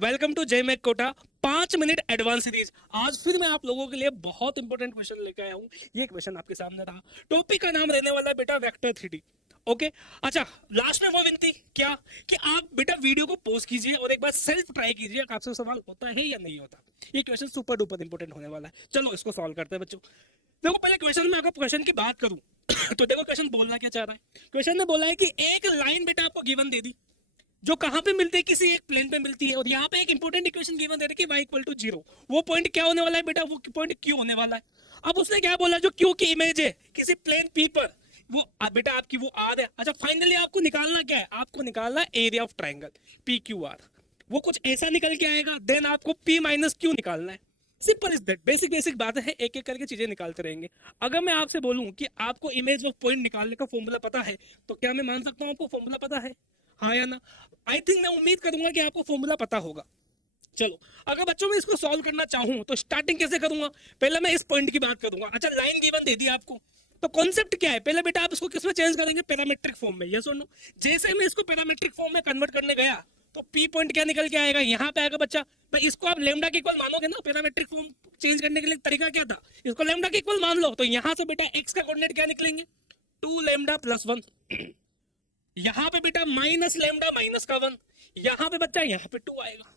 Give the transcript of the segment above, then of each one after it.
Welcome to जय मैक Kota 5 minute advance series. आज फिर मैं आप लोगों के लिए बहुत इंपॉर्टेंट क्वेश्चन लेकर आया हूँ। ये क्वेश्चन आपके सामने रहा। टॉपिक का नाम रहने वाला है बेटा वेक्टर 3D। ओके, अच्छा, लास्ट में वो विनती क्या कि आप बेटा वीडियो को पॉज कीजिए और एक बार सेल्फ ट्राई कीजिए आपसे सवाल होता है या नहीं होता। ये क्वेश्चन सुपर डुपर इंपॉर्टेंट होने वाला है। चलो इसको सॉल्व करते हैं बच्चों। देखो पहले क्वेश्चन में अगर क्वेश्चन की बात करूं तो देखो क्वेश्चन बोलना क्या चाह रहा है। क्वेश्चन ने बोला है कि एक लाइन बेटा आपको गिवन दे दी जो कहां पे मिलती है, किसी एक प्लेन पे मिलती है, और यहाँ पे एक इंपॉर्टेंट इक्वेशन गिवन दे रही है y इक्वल टू 0। वो पॉइंट क्या होने वाला है बेटा? वो पॉइंट क्यू होने वाला है। अब उसने क्या बोला, जो क्यू की इमेज है किसी प्लेन पी पर, वो बेटा आपकी वो आर है। अच्छा, फाइनली आपको निकालना क्या है? आपको निकालना area of triangle P Q R. वो कुछ ऐसा निकल के आएगा, देन आपको पी माइनस क्यू निकालना है। Simple is that, basic basic बात है, एक एक करके चीजें निकालते रहेंगे। अगर मैं आपसे बोलूं कि आपको इमेज ऑफ पॉइंट निकालने का फॉर्मूला पता है, तो क्या मैं मान सकता हूं आपको फॉर्मूला पता है? हाँ या ना? आई थिंक, मैं उम्मीद करूंगा कि आपको फॉर्मूला पता होगा। चलो, अगर बच्चों में इसको सॉल्व करना चाहूं तो स्टार्टिंग कैसे करूंगा? पहले मैं इस पॉइंट की बात करूंगा। अच्छा, लाइन गिवन दे दी आपको, तो कॉन्सेप्ट क्या है? पहले बेटा आप इसको किस में चेंज करेंगे? पैरामेट्रिक फॉर्म में। यस और नो? जैसे मैं इसको पैरामेट्रिक फॉर्म में कन्वर्ट करने गया तो पी पॉइंट क्या निकल के आएगा? यहाँ पे आएगा बच्चा। भाई इसको आप लेमडा के इक्वल मानोगे ना? पैरामेट्रिक फॉर्म चेंज करने के लिए तरीका क्या था? इसको लेमडा के इक्वल मान लो। तो यहाँ से बेटा एक्स का कोऑर्डिनेट क्या निकलेंगे? 2 लेमडा प्लस 1। यहाँ पे बेटा माइनस लेमडा माइनस का 1। यहाँ पे बच्चा यहाँ पे 2 आएगा।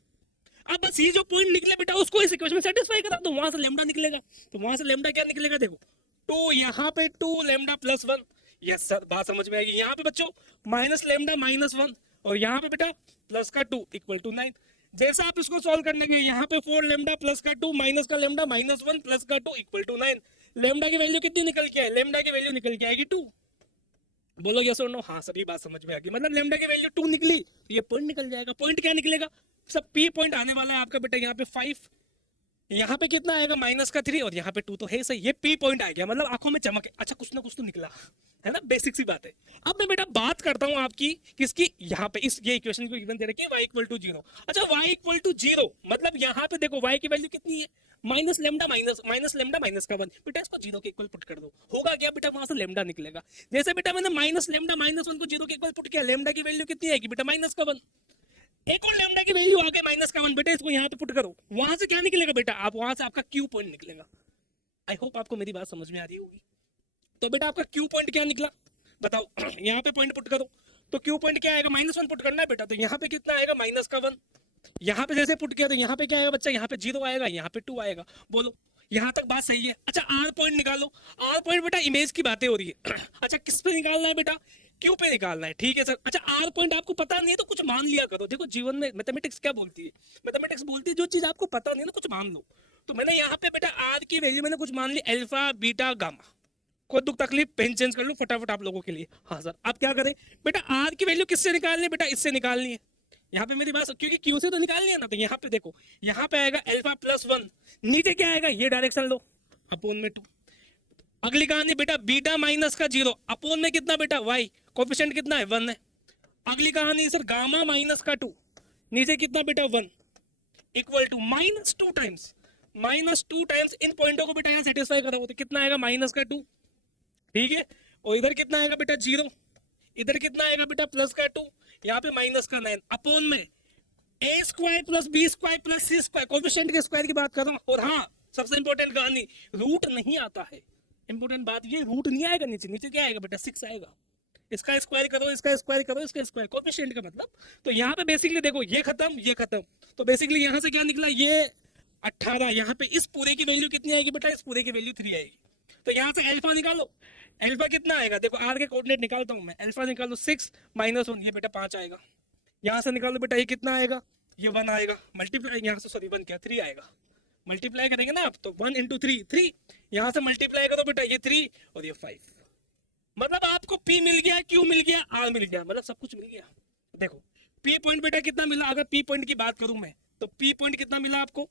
अब बस ये जो पॉइंट निकले बेटा उसको इस इक्वेशन में सेटिस्फाई करा दो, वहां से लेमडा निकलेगा। तो वहां से लेमडा क्या निकलेगा? देखो 2, यहाँ पे 2 लेमडा प्लस 1। यस सर, बात समझ में आएगी। यहाँ पे बच्चों माइनस लेमडा माइनस 1, और यहाँ पे बेटा प्लस का 2 इक्वल टू 9। जैसा आप इसको सॉल्व करने के, यहाँ पे 4 लेमडा प्लस का 2 माइनस का लेमडा माइनस 1 प्लस का 2 इक्वल टू 9। लेमडा की वैल्यू कितनी निकल के आए? लेमडा की वैल्यू निकल के आएगी 2। बोलो यस और नो? हाँ सर, ये बात समझ में आ गई। मतलब लेमडा की वैल्यू 2 निकली तो ये पॉइंट निकल जाएगा। पॉइंट क्या निकलेगा? सब पी पॉइंट आने वाला है आपका बेटा। यहाँ पे 5, यहाँ पे कितना आएगा? माइनस का 3, और यहाँ पे 2 तो है सही। ये पी पॉइंट आ गया, मतलब आंखों में चमक है। अच्छा, कुछ ना कुछ तो निकला है ना, बेसिक सी बात है। अब मैं बेटा बात करता हूँ आपकी किसकी, यहाँ पे इस ये इक्वेशन को गिवन दे रखी है y इक्वल टू 0। अच्छा, y इक्वल टू 0 मतलब यहाँ पे देखो y की वैल्यू कितनी है? Minus lambda minus lambda minus का 1। बेटा इसको 0 के इक्वल पुट कर दो, होगा क्या बेटा? वहां से लेमडा निकलेगा। जैसे बेटा मैंने माइनस लेमडा माइनस 1 को 0 के इक्वल पुट किया, लेमडा की वैल्यू कितनी आएगी बेटा? माइनस का 1। एक और लेमडा की वैल्यू आ गई माइनस का 1। बेटा इसको यहाँ पे पुट करो, वहां से क्या निकलेगा बेटा? आप वहां से आपका क्यू पॉइंट निकलेगा। आई होप आपको मेरी बात समझ में आ रही होगी। तो बेटा आपका क्यू पॉइंट क्या निकला बताओ? यहाँ पे पॉइंट पुट करो तो क्यू पॉइंट क्या आएगा? -1 पुट करना है बेटा। तो यहाँ पे कितना आएगा? माइनस का 1। यहाँ पे जैसे पुट किया तो यहाँ पे क्या आएगा बच्चा? यहाँ पे 0 आएगा, यहाँ पे 2 आएगा। बोलो यहाँ तक बात सही है? अच्छा, आर पॉइंट निकालो। आर पॉइंट बेटा इमेज की बातें हो रही है। अच्छा, किस पे निकालना है बेटा? क्यू पे निकालना है। ठीक है सर। अच्छा, आर पॉइंट आपको पता नहीं है तो कुछ मान लिया करो। देखो जीवन में मैथमेटिक्स क्या बोलती है? मैथमेटिक्स बोलती है जो चीज आपको पता नहीं है ना, कुछ मान लो। तो मैंने यहाँ पे बेटा आर की वैल्यू मैंने कुछ मान ली, अल्फा बीटा गामा। कोई दुख तकलीफ, पेन चेंज कर लो फटाफट आप लोगों के लिए। हाँ सर, आप क्या करें बेटा? आर की वैल्यू किससे निकालनी है बेटा? इससे निकालनी है। यहाँ पे मेरी बात, क्योंकि क्यू से तो निकालनी है ना। तो यहाँ पे देखो, यहाँ पे आएगा अल्फा प्लस 1, नीचे क्या आएगा? ये डायरेक्शन लो, अपोन में 2। अगली कहानी बेटा बीटा माइनस का 0 अपोन में कितना बेटा? वाई, कोफिशिएंट कितना है? 1 है। अगली कहानी सर गामा माइनस का 2, नीचे कितना बेटा? 1 इक्वल टू -2 टाइम्स, -2 टाइम्स इन पॉइंटों को बेटा यहाँ सेटिस्फाई करो तो कितना आएगा? माइनस का 2। ठीक है, और इधर कितना आएगा बेटा? 0। इधर कितना आएगा बेटा? प्लस का 2। यहाँ पे माइनस का 9 अपोन में A square plus B square plus C square, coefficient के स्क्वायर की बात कर रहा हूँ। और हाँ, सबसे इंपॉर्टेंट कहानी, रूट नहीं आता है। इंपॉर्टेंट बात ये, रूट नहीं आएगा नीचे। नीचे क्या आएगा बेटा? 6 आएगा। इसका स्क्वायर करो, इसका स्क्वायर करो, इसका स्क्वायर, कोएफिशिएंट का मतलब। तो यहाँ पे बेसिकली देखो, ये खत्म ये खत्म। तो बेसिकली यहाँ से क्या निकला? ये 18। यहाँ पे इस पूरे की वैल्यू कितनी आएगी बेटा? इस पूरे की वैल्यू 3 आएगी। तो यहाँ से अल्फा निकालो। अल्फा कितना आएगा? देखो आर के कोऑर्डिनेट निकालता हूँ मैं। अल्फा निकालो 6 माइनस 1, ये बेटा 5 आएगा। यहाँ से निकालो बेटा, ये कितना आएगा? ये 1 आएगा। मल्टीप्लाई यहाँ से, सॉरी 1 क्या 3 आएगा। मल्टीप्लाई करेंगे ना आप, तो 1 इंटू 3 3। यहाँ से मल्टीप्लाई करो बेटा, ये 3 और ये 5। मतलब आपको P मिल गया, Q मिल गया, R मिल गया, मतलब सब कुछ मिल गया। देखो P पॉइंट बेटा कितना मिला? अगर P पॉइंट की बात करूं मैं तो P पॉइंट कितना मिला आपको?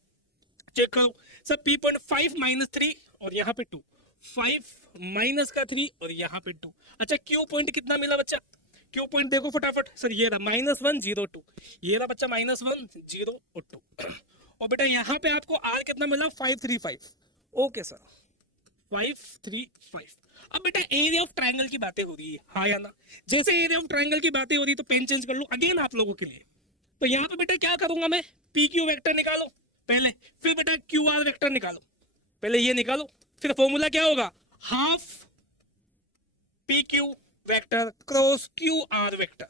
चेक करो सब। P पॉइंट 5 माइनस 3 और यहाँ पे 2, 5 माइनस का 3 और यहाँ पे 2। अच्छा, Q पॉइंट कितना मिला बच्चा? Q पॉइंट देखो फटाफट सर, ये रहा -1 0 2, ये रहा बच्चा -1 0 और 2। और बेटा यहाँ पे आपको R कितना मिला? 535। Okay sir, 535। अब बेटा एरिया ऑफ ट्रायंगल की बातें हो रही है, हाँ या ना? जैसे एरिया ऑफ ट्रायंगल की बातें हो रही है तो पेन चेंज कर लूं अगेन आप लोगों के लिए। तो यहाँ पे बेटा क्या करूंगा मैं? पी क्यू वेक्टर निकालो पहले, फिर बेटा क्यू आर वेक्टर निकालो, पहले ये निकालो, फिर फॉर्मूला क्या होगा, half P Q vector cross Q R vector,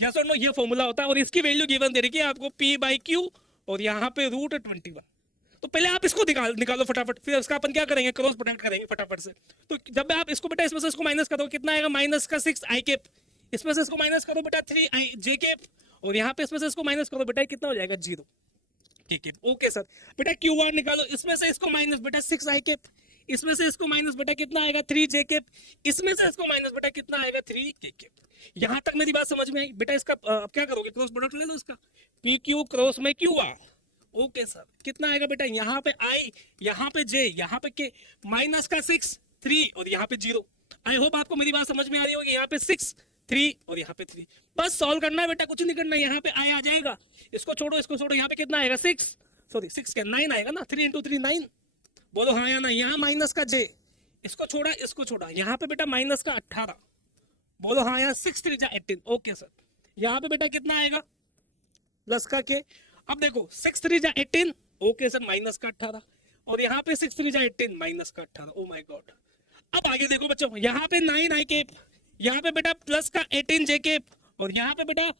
yes और नो, ये फॉर्मूला होता है। और इसकी वैल्यू गिवन दे रखी है आपको पी बाई क्यू और यहाँ पे √21। तो पहले आप इसको निकालो फटाफट, फिर उसका अपन क्या करेंगे, क्रॉस प्रोडक्ट करेंगे फटाफट से। तो जब आप इसको बेटा इसमें से इसको माइनस करो, कितना आएगा, माइनस का 6 आई कैप, इसमें से इसको माइनस करो बेटा 3 आई जे कैप, और यहाँ पे इसमें से इसको माइनस करो बेटा, कितना हो जाएगा 0, ठीक है। ओके सर, बेटा क्यू आर निकालो, इसमें से इसको माइनस बेटा 6 आई कैप, इसमें से इसको माइनस बेटा कितना आएगा 3 जे कैप, इसमें से इसको माइनस बेटा कितना आएगा 3 के कैप। यहां तक मेरी बात समझ में आई बेटा? इसका अब क्या करोगे, क्रॉस प्रोडक्ट ले लो इसका, पी क्यू क्रॉस में क्यू आर। ओके सर, कितना आएगा बेटा, यहाँ पे आई, यहाँ पे जे, यहाँ पे के, माइनस का 6 3 और यहाँ पे 0। आई होप आपको मेरी बात समझ में आ रही होगी। यहाँ पे 6 3 और यहाँ पे 3, बस सॉल्व करना है बेटा, कुछ नहीं करना है। यहाँ पे आई आ जाएगा, इसको छोड़ो इसको छोड़ो, यहाँ पे कितना आएगा 6 क्या 9 आएगा ना, 3 × 3 9, बोलो हाँ या ना। यहाँ माइनस का जे, इसको छोड़ा इसको छोड़ा, यहाँ पे बेटा माइनस का 18, बोलो हाँ, यहाँ 6 3 18। ओके सर, यहाँ पे बेटा कितना आएगा प्लस का के, अब देखो 6 3 18, ओके सर, माइनस का 18, और यहाँ पे 6 3 18 माइनस का 18। ओ माय गॉड, अब आगे देखो बच्चों, यहाँ पे 9 आई केप, यहाँ पे बेटा प्लस का 18 जे केप, और यहाँ पे बेटा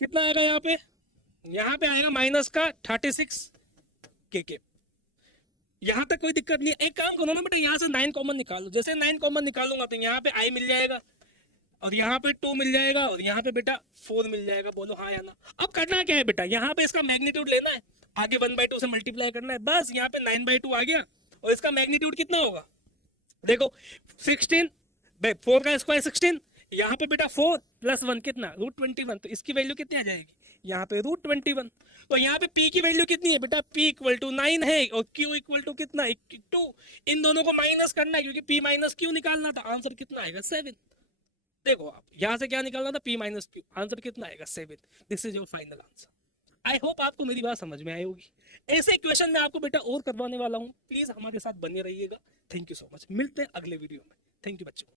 कितना आएगा, यहाँ पे आएगा माइनस का 36 के केप। यहाँ तक कोई दिक्कत नहीं है। एक काम करो ना बेटा, यहाँ से 9 कॉमन निकालो, जैसे 9 कॉमन निकालूंगा तो यहाँ पे आई मिल जाएगा, और यहाँ पे 2 मिल जाएगा, और यहाँ पे बेटा 4 मिल जाएगा, बोलो हाँ या ना। अब करना क्या है बेटा, यहाँ पे इसका मैग्नीट्यूड लेना है, आगे 1/2 से मल्टीप्लाई करना है, बस यहाँ पे 9/2 आ गया, और इसका मैग्नीट्यूड कितना होगा, देखो 16, 4 का स्क्वायर 16, यहाँ पे बेटा 4 + 1 कितना, √21, तो इसकी वैल्यू कितनी आ जाएगी, यहाँ पे √21। तो यहाँ पे p की वैल्यू कितनी है बेटा, p = 9 है, और q = कितना, 2। इन दोनों को माइनस करना है, क्योंकि p - q निकालना था, आंसर कितना आएगा 7। देखो आप यहाँ से क्या निकालना था, p - q, आंसर कितना आएगा 7। This is your final answer. I hope आपको मेरी बात समझ में आई होगी। ऐसे क्वेश्चन मैं आपको बेटा और करवाने वाला हूँ, प्लीज हमारे साथ बने रहिएगा। थैंक यू सो मच, मिलते हैं अगले वीडियो में। थैंक यू बच्चों।